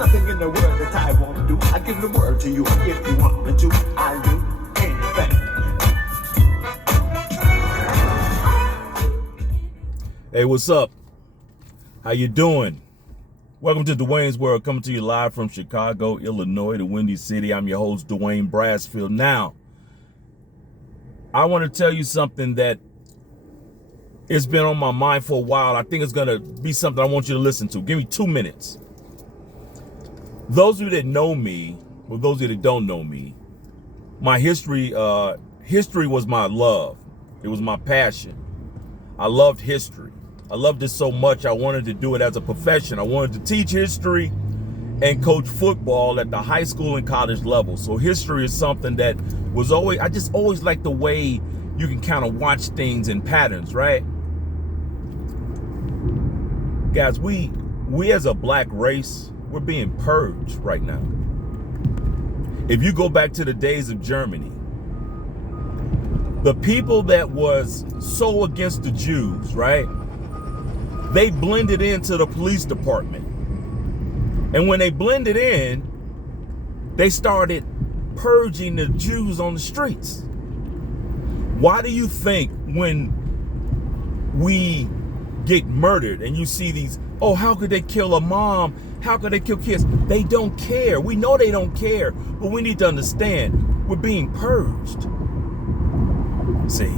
nothing in the world that I won't do. I give the word to you if you want me to. I'll do anything. Hey, what's up? How you doing? Welcome to Dwayne's World, coming to you live from Chicago, Illinois, the Windy City. I'm your host, Dwayne Brasfield. Now, I want to tell you something that it's been on my mind for a while. I think it's going to be something I want you to listen to. Give me 2 minutes. Those of you that know me, or those of you that don't know me, my history was my love. It was my passion. I loved history. I loved it so much, I wanted to do it as a profession. I wanted to teach history and coach football at the high school and college level. So history is something that was I just always liked the way you can kind of watch things in patterns, right? Guys, we as a black race, we're being purged right now. If you go back to the days of Germany, the people that was so against the Jews, right? They blended into the police department. And when they blended in, they started purging the Jews on the streets. Why do you think when we get murdered and you see these, oh, how could they kill a mom? How could they kill kids? They don't care. We know they don't care, but we need to understand we're being purged. See,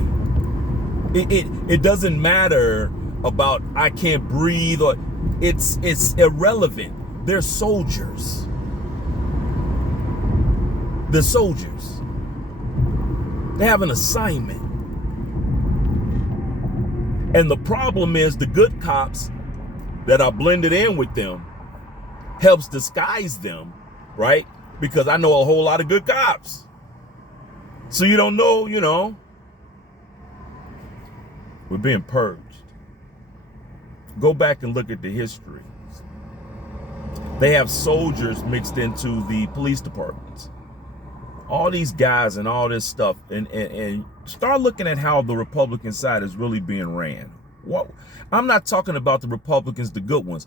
it doesn't matter about I can't breathe, or it's irrelevant. They're soldiers. They're soldiers. They have an assignment. And the problem is the good cops that are blended in with them helps disguise them, right? Because I know a whole lot of good cops. So you don't know, we're being purged. Go back and look at the history. They have soldiers mixed into the police departments. All these guys and all this stuff, and start looking at how the Republican side is really being ran. What? I'm not talking about the Republicans, the good ones.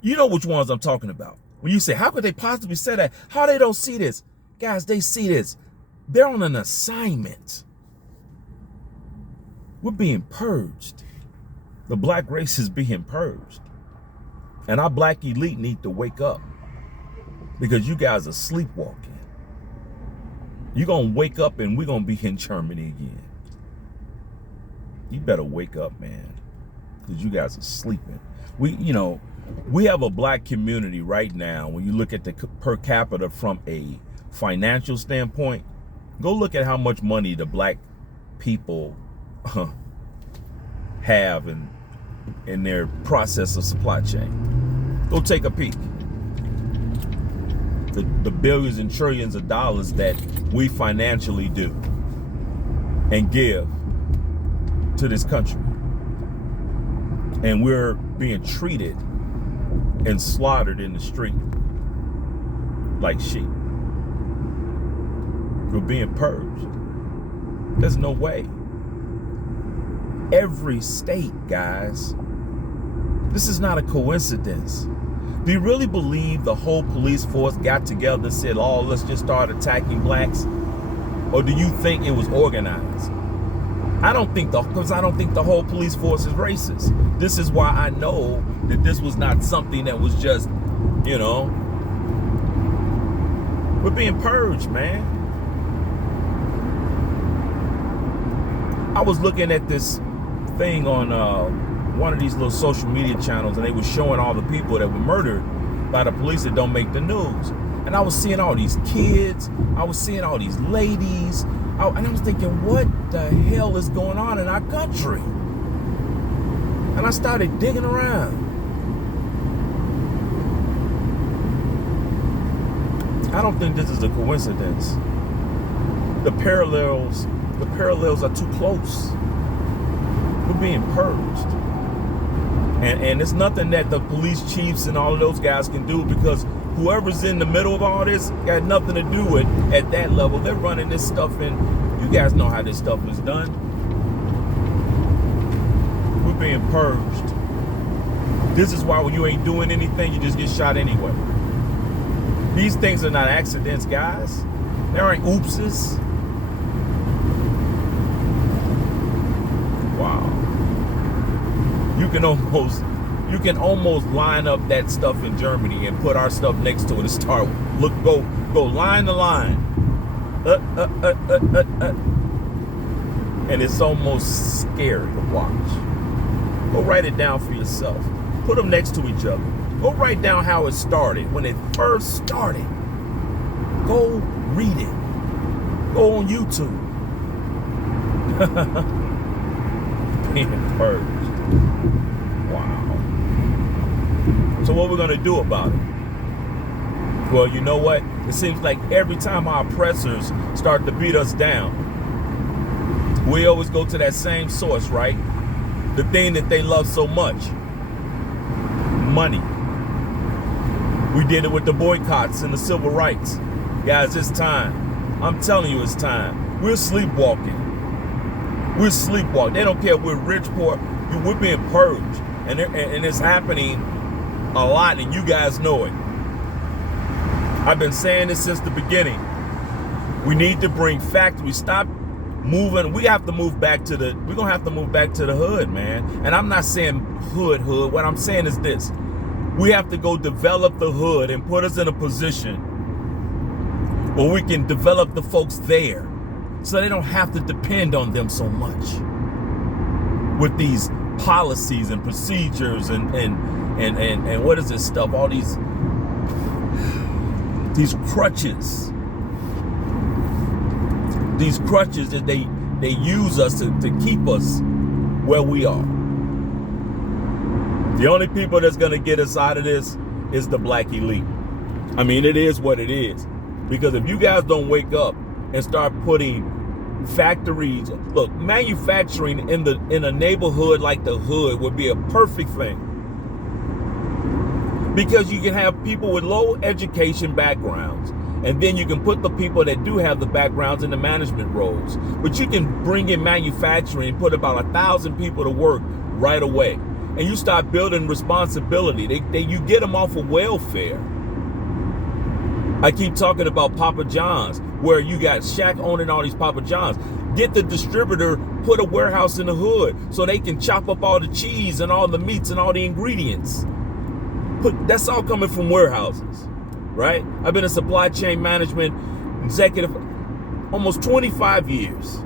You know which ones I'm talking about. When you say, how could they possibly say that? How they don't see this? Guys, they see this. They're on an assignment. We're being purged. The black race is being purged. And our black elite need to wake up, because you guys are sleepwalking. You're going to wake up and we're going to be in Germany again. You better wake up, man, because you guys are sleeping. We have a black community right now. When you look at the per capita from a financial standpoint, go look at how much money the black people have in their process of supply chain. Go take a peek. The billions and trillions of dollars that we financially do and give to this country. And we're being treated and slaughtered in the street like sheep. We're being purged. There's no way. Every state, guys. This is not a coincidence. Do you really believe the whole police force got together and said, oh, let's just start attacking blacks? Or do you think it was organized? I don't think the whole police force is racist. This is why I know that this was not something that was just, we're being purged, man. I was looking at this thing on one of these little social media channels, and they were showing all the people that were murdered by the police that don't make the news. And I was seeing all these kids, I was seeing all these ladies, and I was thinking, what the hell is going on in our country? And I started digging around. I don't think this is a coincidence. The parallels are too close. We're being purged. And it's nothing that the police chiefs and all of those guys can do, because whoever's in the middle of all this got nothing to do with at that level. They're running this stuff, and you guys know how this stuff is done. We're being purged. This is why when you ain't doing anything, you just get shot anyway. These things are not accidents, guys. They aren't oopses. Wow. You can almost line up that stuff in Germany and put our stuff next to it and start go line to line. And it's almost scary to watch. Go write it down for yourself. Put them next to each other. Go write down how it started. When it first started. Go read it. Go on YouTube. Being purged. Wow. So what we're gonna do about it? Well, you know what? It seems like every time our oppressors start to beat us down, we always go to that same source, right? The thing that they love so much. Money. We did it with the boycotts and the civil rights. Guys, it's time. I'm telling you, it's time. We're sleepwalking. We're sleepwalking. They don't care if we're rich, poor. We're being purged. And it's happening a lot, and you guys know it. I've been saying this since the beginning. We need to bring factories. Stop moving. We have to move back to the, we're going to have to move back to the hood, man. And I'm not saying hood. What I'm saying is this. We have to go develop the hood and put us in a position where we can develop the folks there so they don't have to depend on them so much with these policies and procedures and what is this stuff, all these crutches that they use us to keep us where we are. The only people that's going to get us out of this is the black elite. I mean, it is what it is. Because if you guys don't wake up and start putting factories, look, manufacturing in a neighborhood like the hood would be a perfect thing. Because you can have people with low education backgrounds, and then you can put the people that do have the backgrounds in the management roles. But you can bring in manufacturing and put about 1,000 people to work right away. And you start building responsibility. You get them off of welfare. I keep talking about Papa John's, where you got Shaq owning all these Papa John's. Get the distributor, put a warehouse in the hood so they can chop up all the cheese and all the meats and all the ingredients. That's all coming from warehouses, right? I've been a supply chain management executive almost 25 years.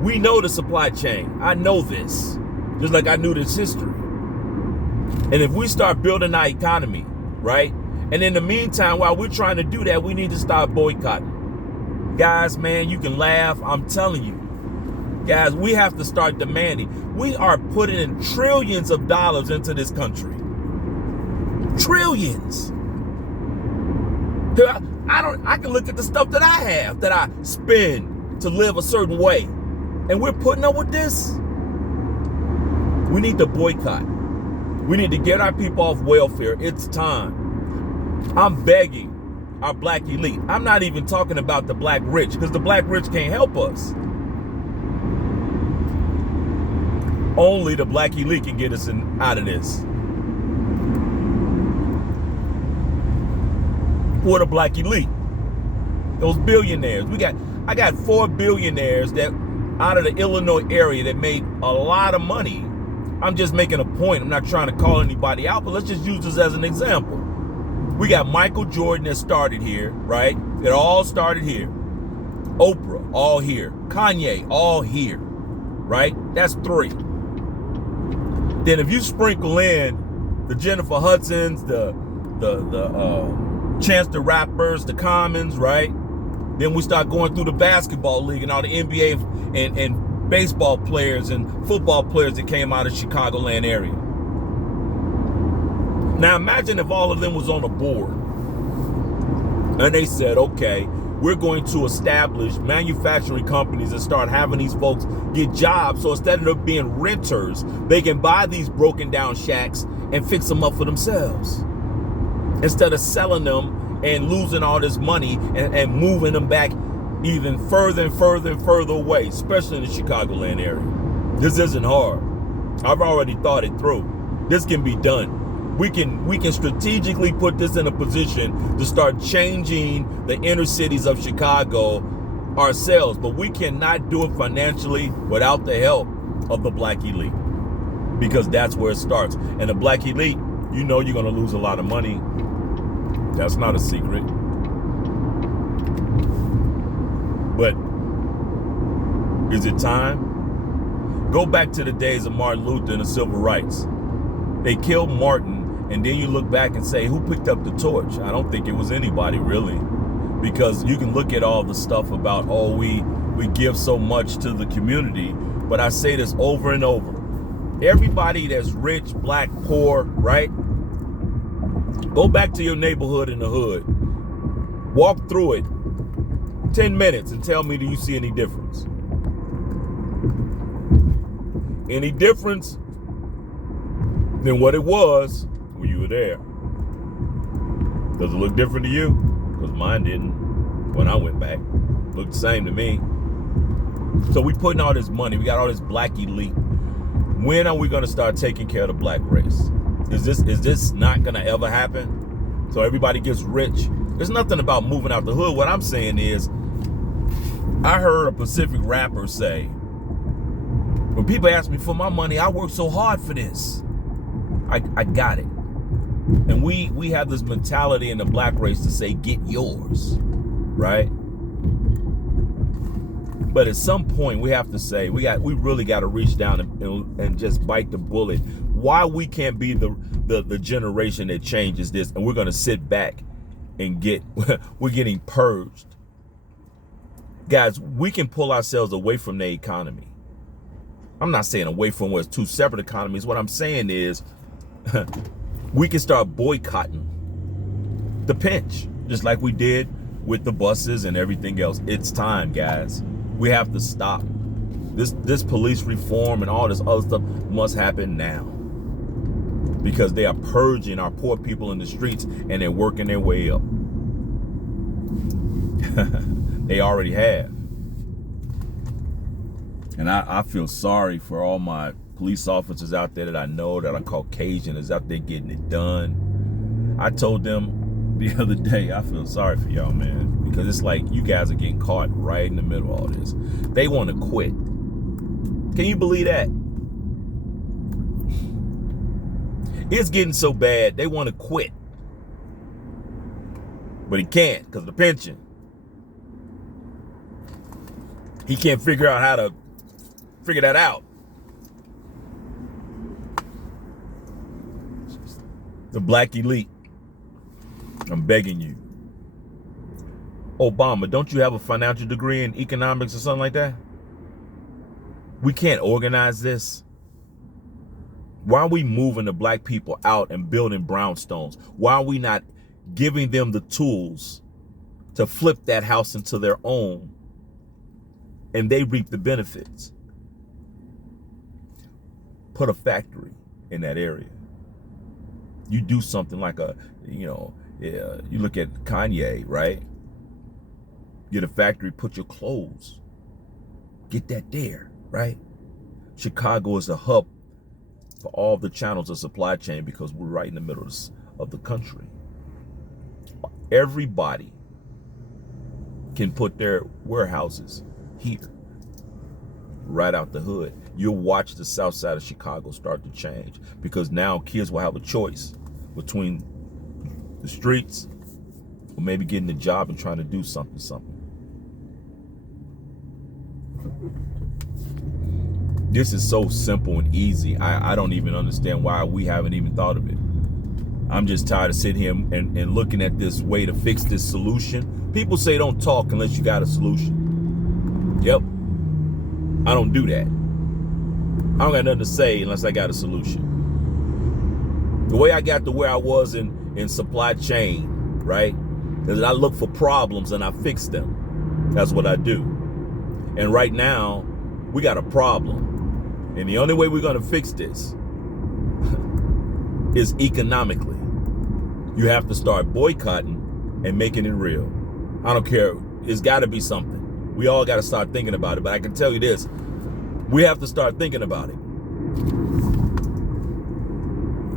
We know the supply chain. I know this, just like I knew this history. And if we start building our economy, right? And in the meantime, while we're trying to do that, we need to start boycotting. Guys, man, you can laugh. I'm telling you. Guys, we have to start demanding. We are putting in trillions of dollars into this country. Trillions. I can look at the stuff that I have, that I spend to live a certain way. And we're putting up with this. We need to boycott. We need to get our people off welfare. It's time. I'm begging our black elite. I'm not even talking about the black rich, because the black rich can't help us. Only the black elite can get us out of this. Who are the black elite? Those billionaires. I got 4 billionaires that out of the Illinois area that made a lot of money. I'm just making a point. I'm not trying to call anybody out, but let's just use this as an example. We got Michael Jordan that started here, right? It all started here. Oprah, all here. Kanye, all here, right? That's 3. Then if you sprinkle in the Jennifer Hudsons, the Chance the Rappers, the Commons, right? Then we start going through the basketball league and all the NBA and baseball players and football players that came out of Chicagoland area. Now imagine if all of them was on a board and they said, okay, we're going to establish manufacturing companies and start having these folks get jobs. So instead of them being renters, they can buy these broken down shacks and fix them up for themselves. Instead of selling them and losing all this money and moving them back even further and further and further away, especially in the Chicagoland area. This isn't hard. I've already thought it through. This can be done. We can strategically put this in a position to start changing the inner cities of Chicago ourselves, but we cannot do it financially without the help of the black elite, because that's where it starts. And the black elite, you know, you're going to lose a lot of money. That's not a secret. But is it time? Go back to the days of Martin Luther and the civil rights. They killed Martin, and then you look back and say, who picked up the torch? I don't think it was anybody, really, because you can look at all the stuff about, oh, we give so much to the community, but I say this over and over. Everybody that's rich, black, poor, right? Go back to your neighborhood in the hood. Walk through it 10 minutes and tell me, do you see any difference? Any difference than what it was when you were there? Does it look different to you? Because mine didn't when I went back. It looked the same to me. So we putting all this money. We got all this black elite. When are we going to start taking care of the black race? Is this not going to ever happen? So everybody gets rich. There's nothing about moving out the hood. What I'm saying is, I heard a Pacific rapper say, when people ask me for my money, I worked so hard for this. I got it. And we have this mentality in the black race to say, get yours, right? But at some point, we have to say, we really got to reach down and just bite the bullet. Why we can't be the generation that changes this, and we're going to sit back and we're getting purged. Guys, we can pull ourselves away from the economy. I'm not saying away from where it's two separate economies. What I'm saying is we can start boycotting the pinch, just like we did with the buses and everything else. It's time, guys. We have to stop. This police reform and all this other stuff must happen now, because they are purging our poor people in the streets and they're working their way up. They already have. And I feel sorry for all my police officers out there that I know that are Caucasian, is out there getting it done. I told them the other day, I feel sorry for y'all, man, because it's like you guys are getting caught right in the middle of all this. They want to quit. Can you believe that? It's getting so bad, they want to quit. But he can't, because of the pension. He can't figure out how to figure that out. The black elite, I'm begging you. Obama, don't you have a financial degree in economics or something like that? We can't organize this. Why are we moving the black people out and building brownstones? Why are we not giving them the tools to flip that house into their own and they reap the benefits? Put a factory in that area. You do something like you look at Kanye, right? Get a factory, put your clothes. Get that there, right? Chicago is a hub for all the channels of supply chain because we're right in the middle of the country. Everybody can put their warehouses here, right out the hood. You'll watch the south side of Chicago start to change, because now kids will have a choice between the streets or maybe getting a job and trying to do something. This is so simple and easy. I don't even understand why we haven't even thought of it. I'm just tired of sitting here and looking at this way to fix this solution. People say don't talk unless you got a solution. Yep. I don't do that. I don't got nothing to say unless I got a solution. The way I got to where I was in supply chain, right, is I look for problems and I fix them. That's what I do. And right now, we got a problem. And the only way we're going to fix this is economically. You have to start boycotting and making it real. I don't care. It's got to be something. We all got to start thinking about it. But I can tell you this. We have to start thinking about it.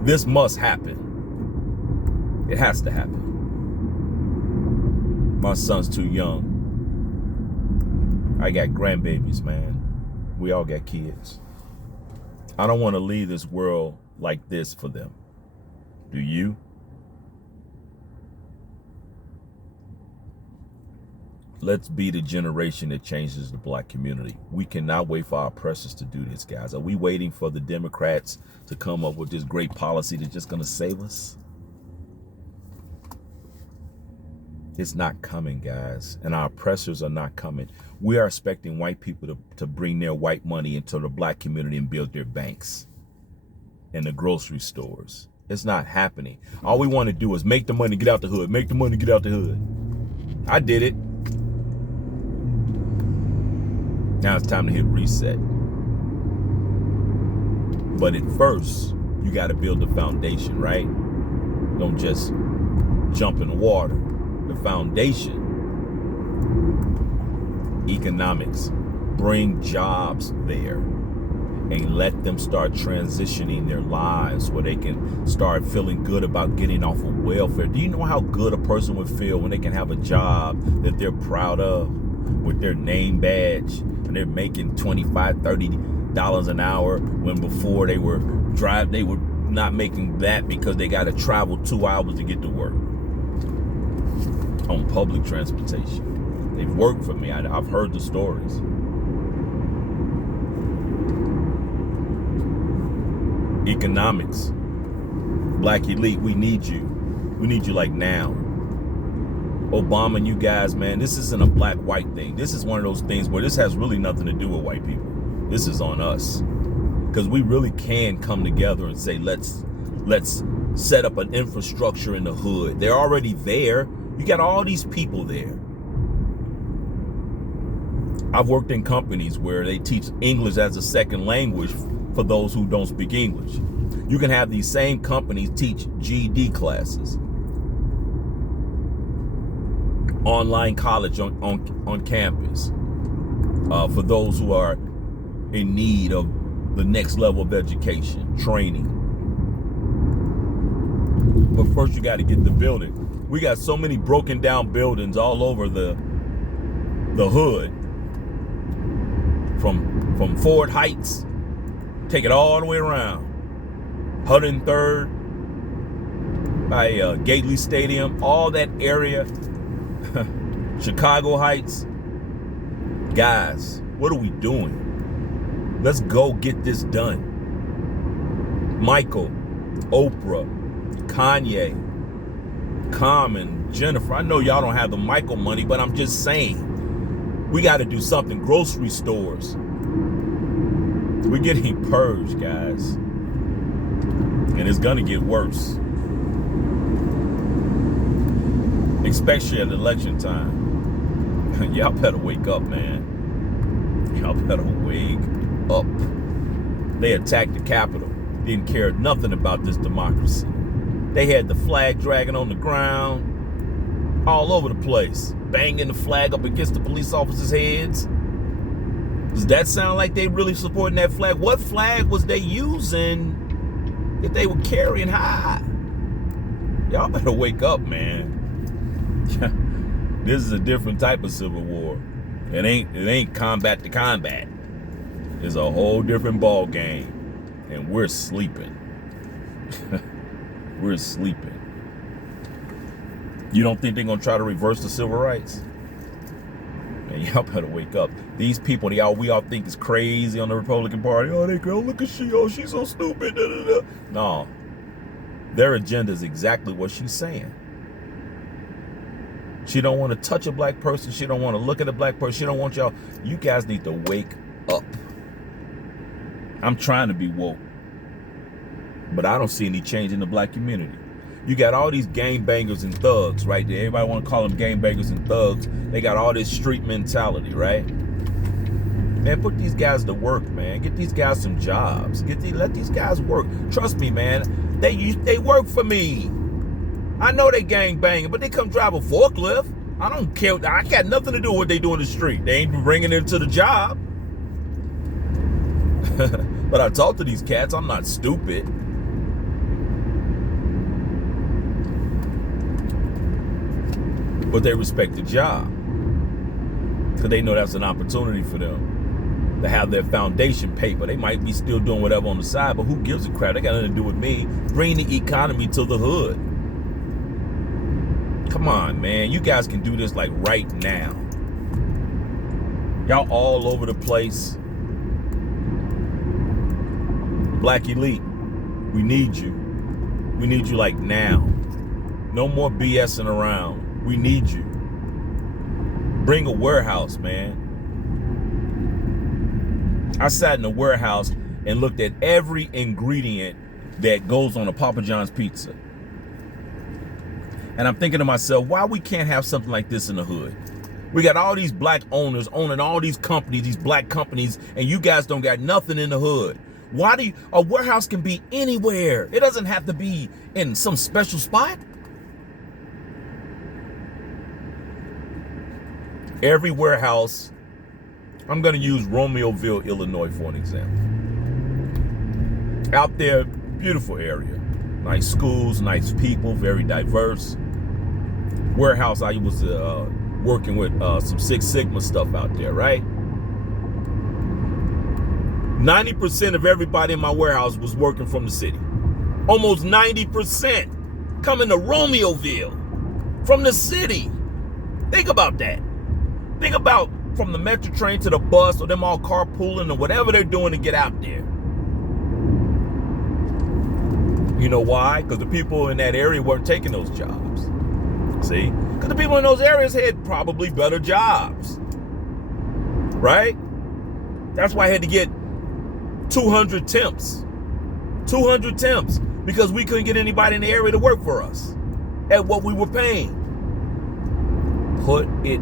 This must happen. It has to happen. My son's too young. I got grandbabies, man. We all got kids. I don't want to leave this world like this for them. Do you? Let's be the generation that changes the black community. We cannot wait for our oppressors to do this, guys. Are we waiting for the Democrats to come up with this great policy that's just going to save us? It's not coming, guys. And our oppressors are not coming. We are expecting white people to bring their white money into the black community and build their banks and the grocery stores. It's not happening. All we want to do is make the money, get out the hood. Make the money, get out the hood. I did it. Now it's time to hit reset. But at first, you got to build the foundation, right? Don't just jump in the water. The foundation, economics, bring jobs there and let them start transitioning their lives where they can start feeling good about getting off of welfare. Do you know how good a person would feel when they can have a job that they're proud of with their name badge and they're making $25, $30 an hour when before they were not making that because they got to travel 2 hours to get to work on public transportation. They've worked for me. I've heard the stories. Economics. Black elite, we need you. We need you like now. Obama and you guys, man, this isn't a black-white thing. This is one of those things where this has really nothing to do with white people. This is on us. Because we really can come together and say, let's set up an infrastructure in the hood. They're already there. You got all these people there. I've worked in companies where they teach English as a second language for those who don't speak English. You can have these same companies teach GED classes. Online college on campus for those who are in need of the next level of education, training. But first you got to get the building. We got so many broken down buildings all over the hood. From Ford Heights, take it all the way around. 103rd by Gately Stadium, all that area. Chicago Heights. Guys, what are we doing? Let's go get this done. Michael, Oprah, Kanye, Common, Jennifer. I know y'all don't have the Michael money, but I'm just saying. We got to do something. Grocery stores. We're getting purged, guys. And it's going to get worse. Especially at election time. Y'all better wake up, man. Y'all better wake up. They attacked the Capitol. Didn't care nothing about this democracy. They had the flag dragging on the ground. All over the place. Banging the flag up against the police officers' heads. Does that sound like they really supporting that flag? What flag was they using that they were carrying high? Y'all better wake up, man. This is a different type of civil war. It ain't combat to combat. It's a whole different ball game. And we're sleeping. We're sleeping. You don't think they're going to try to reverse the civil rights? Man, y'all better wake up. These people, we all think is crazy on the Republican Party. Oh, they go, look at she, oh, she's so stupid. Da, da, da. No. Their agenda is exactly what she's saying. She don't want to touch a black person. She don't want to look at a black person. She don't want y'all. You guys need to wake up. I'm trying to be woke. But I don't see any change in the black community. You got all these gangbangers and thugs right there. Everybody want to call them gangbangers and thugs. They got all this street mentality, right? Man, put these guys to work, man. Get these guys some jobs. Let these guys work. Trust me, man. They work for me. I know they gangbanging, but they come drive a forklift. I don't care. I got nothing to do with what they do in the street. They ain't bringing it to the job. But I talk to these cats. I'm not stupid. but they respect the job because they know that's an opportunity for them to have their foundation paper. They might be still doing whatever on the side, but who gives a crap? They got nothing to do with me. Bring the economy to the hood. Come on, man. You guys can do this like right now. Y'all all over the place. Black elite, we need you. We need you like now. No more BSing around. We need you. Bring a warehouse, man. I sat in a warehouse and looked at every ingredient that goes on a Papa John's pizza. And I'm thinking to myself, why we can't have something like this in the hood? We got all these black owners owning all these companies, these black companies, and you guys don't got nothing in the hood. Why do you, a warehouse can be anywhere. It doesn't have to be in some special spot. Every warehouse, I'm going to use Romeoville, Illinois for an example. Out there, beautiful area. Nice schools, nice people, very diverse. Warehouse, I was working with some Six Sigma stuff out there, right? 90% of everybody in my warehouse was working from the city. Almost 90% coming to Romeoville from the city. Think about that. Think about from the metro train to the bus or them all carpooling or whatever they're doing to get out there. You know why? Because the people in that area weren't taking those jobs. See? Because the people in those areas had probably better jobs. Right? That's why I had to get 200 temps. 200 temps. Because we couldn't get anybody in the area to work for us at what we were paying. Put it.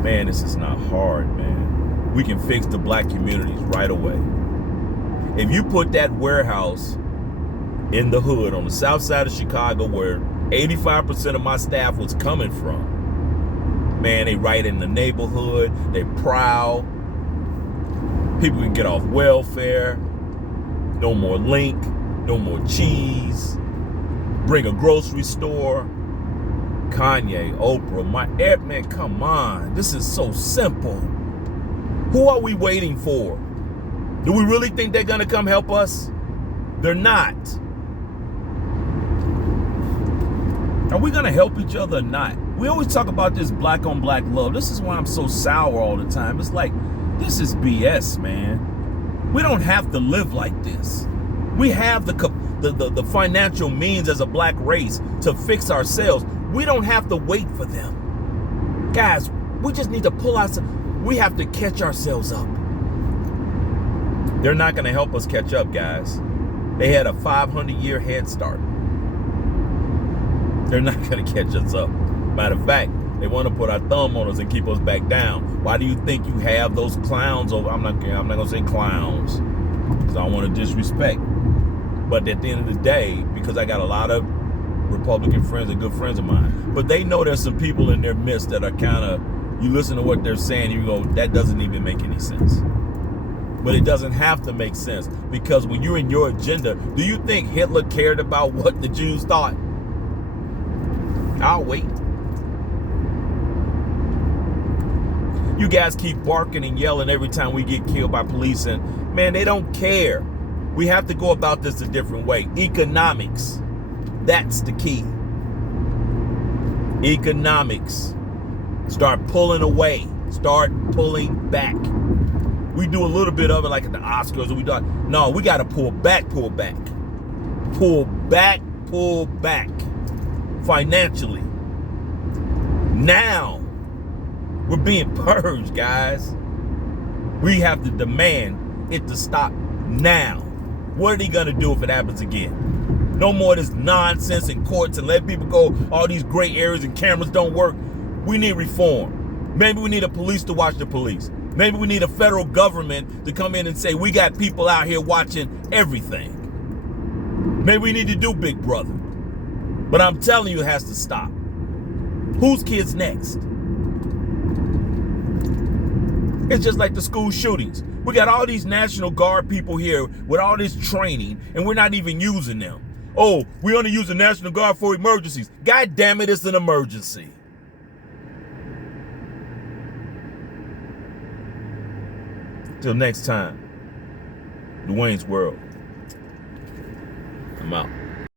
Man, this is not hard, man. We can fix the black communities right away. If you put that warehouse in the hood on the south side of Chicago where 85% of my staff was coming from, man, they right in the neighborhood, they proud. People can get off welfare. No more link, no more cheese. Bring a grocery store. Kanye, Oprah, man, come on. This is so simple. Who are we waiting for? Do we really think they're gonna come help us? They're not. Are we gonna help each other or not? We always talk about this black on black love. This is why I'm so sour all the time. It's like, this is BS, man. We don't have to live like this. We have the financial means as a black race to fix ourselves. We don't have to wait for them. Guys, we just need to pull ourselves. We have to catch ourselves up. They're not going to help us catch up, guys. They had a 500-year head start. They're not going to catch us up. Matter of fact, they want to put our thumb on us and keep us back down. Why do you think you have those clowns over? I'm not going to say clowns because I don't want to disrespect. But at the end of the day, because I got a lot of Republican friends and good friends of mine, but they know there's some people in their midst that are kind of, you listen to what they're saying, you go, that doesn't even make any sense. But it doesn't have to make sense, because when you're in your agenda, do you think Hitler cared about what the Jews thought? I'll wait. You guys keep barking and yelling every time we get killed by police, and man, they don't care. We have to go about this a different way. Economics. That's the key. Economics. Start pulling away. Start pulling back. We do a little bit of it like at the Oscars. We do. No, we got to pull back, pull back. Pull back, pull back. Financially. Now. We're being purged, guys. We have to demand it to stop now. What are they going to do if it happens again? No more of this nonsense in courts and let people go, all these gray areas and cameras don't work. We need reform. Maybe we need a police to watch the police. Maybe we need a federal government to come in and say, we got people out here watching everything. Maybe we need to do Big Brother. But I'm telling you, it has to stop. Whose kids next? It's just like the school shootings. We got all these National Guard people here with all this training, and we're not even using them. Oh, we only use the National Guard for emergencies. God damn it, it's an emergency. Till next time, Dwayne's World. I'm out.